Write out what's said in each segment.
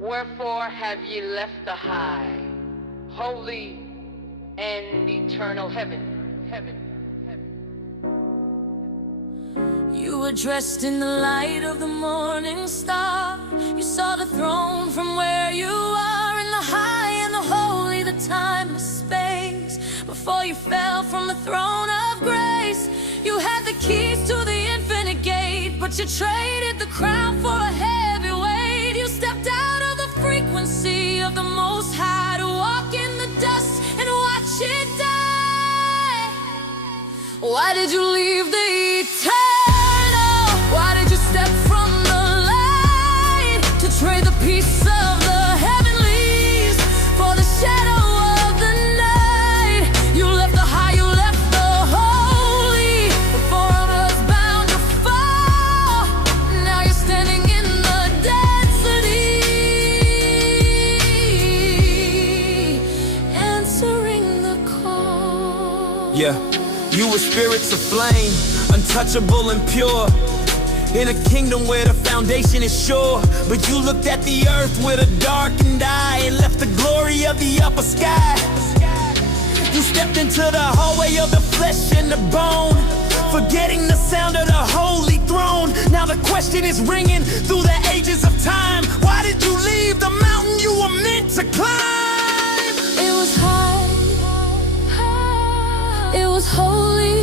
Wherefore have ye left the high, holy and eternal heaven. You were dressed in the light of the morning star. You saw the throne from where you are, in the high and the holy, the timeless space. Before you fell from the throne of grace, you had the keys to the infinite gate, but you traded the crown for a heavy weight. You stepped out of the frequency of the Most High to walk in the dust and watch it die. Why did you leave the eternal? Why did you step from the light to trade the peace of the heavenlies for the shadow of the night? You left the high, you left the holy, before I was bound to fall. Now you're standing in the density, answering the call. Yeah, you were spirits of flame, untouchable and pure, in a kingdom where the foundation is sure. But you looked at the earth with a darkened eye and left the glory of the upper sky. You stepped into the hallway of the flesh and the bone, forgetting the sound of the holy throne. Now the question is ringing through the ages of time: why did you leave the mountain you were meant to climb? It was high, it was holy,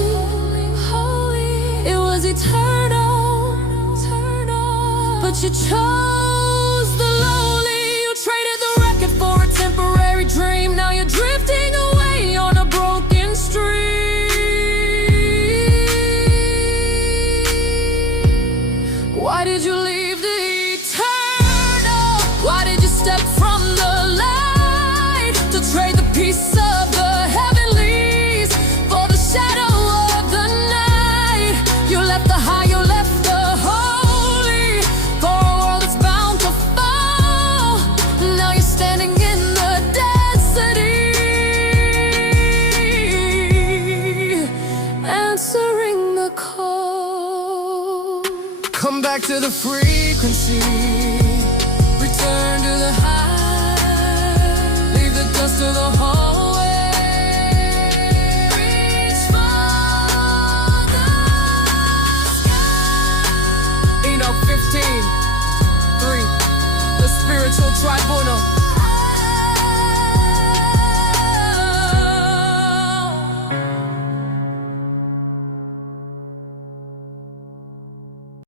it was eternal, but you chose the lowly. You traded the record for a temporary dream. Now you're drifting away on a broken stream. Why did you leave the eternal? Why did you step from the light to trade the peace of the heavenlies for the shadow of the night? You left the high, you left the holy, for a world that's bound to fall. Now you're standing in the density, answering the call. Come back to the frequency, return to the high, leave the dust of the hallway, reach for the sky. Enoch 15:3, the spiritual tribunal.